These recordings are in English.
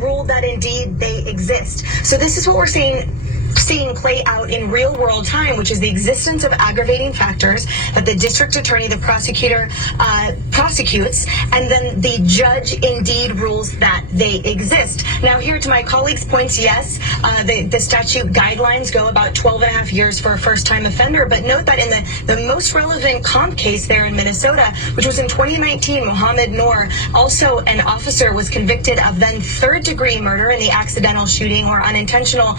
ruled that indeed they exist. So this is what we're seeing play out in real world time, which is the existence of aggravating factors that the district attorney, the prosecutor, prosecutes, and then the judge indeed rules that they exist. Now, here to my colleagues' points, yes, the statute guidelines go about 12 and a half years for a first-time offender, but note that in the most relevant comp case there in Minnesota, which was in 2019, Mohammed Noor, also an officer, was convicted of then third-degree murder in the accidental shooting or unintentional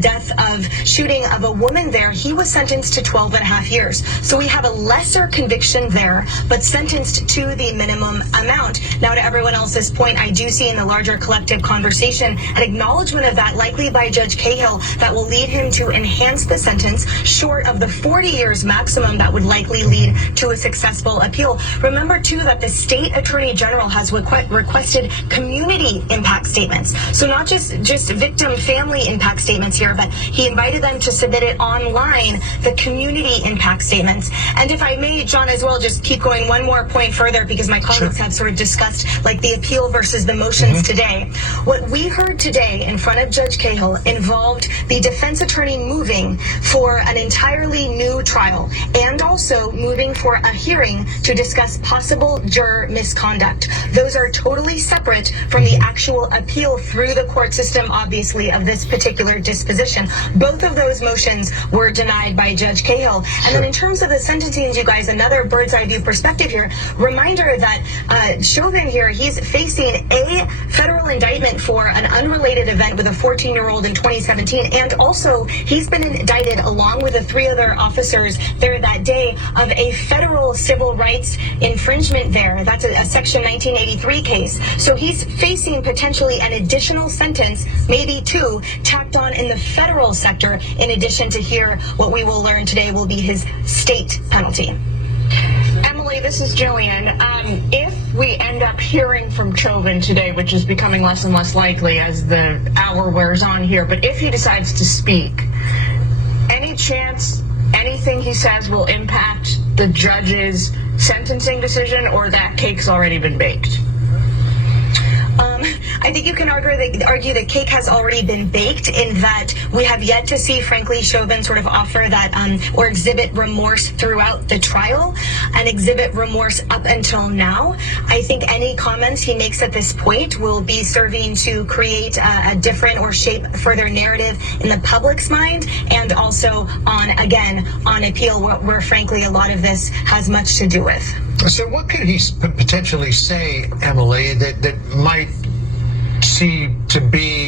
death of shooting of a woman there. He was sentenced to 12 and a half years. So we have a lesser conviction there, but sentenced to the minimum amount. Now, to everyone else's point, I do see in the larger collective conversation an acknowledgement of that, likely by Judge Cahill, that will lead him to enhance the sentence short of the 40 years maximum that would likely lead to a successful appeal. Remember, too, that the state attorney general has requested community impact statements. So not just victim family impact statements here, but he invited them to submit it online, the community impact statements. And if I may, John, as well, just keep going one more point further, because my colleagues have sort of discussed like the appeal versus the motions today. What we heard today in front of Judge Cahill involved the defense attorney moving for an entirely new trial and also moving for a hearing to discuss possible juror misconduct. Those are totally separate from the actual appeal through the court system, obviously, of this particular disposition. Both of those motions were denied by Judge Cahill. And then in terms of the sentencing, you guys, another bird's eye view perspective here, reminder that Chauvin here, he's facing a federal indictment for an unrelated event with a 14-year-old in 2017. And also he's been indicted along with the 3 other officers there that day of a federal civil rights infringement there. That's a Section 1983 case. So he's facing potentially an additional sentence, maybe 2, tacked on in the federal sector, in addition to here, what we will learn today will be his state penalty. Emily, this is Jillian. If we end up hearing from Chauvin today, which is becoming less and less likely as the hour wears on here, but if he decides to speak, any chance anything he says will impact the judge's sentencing decision, or that cake's already been baked? I think you can argue the cake has already been baked, in that we have yet to see, frankly, Chauvin sort of offer that or exhibit remorse throughout the trial and exhibit remorse up until now. I think any comments he makes at this point will be serving to create a different or shape further narrative in the public's mind, and also on appeal, where frankly a lot of this has much to do with. So what could he potentially say, Emily, that might seem to be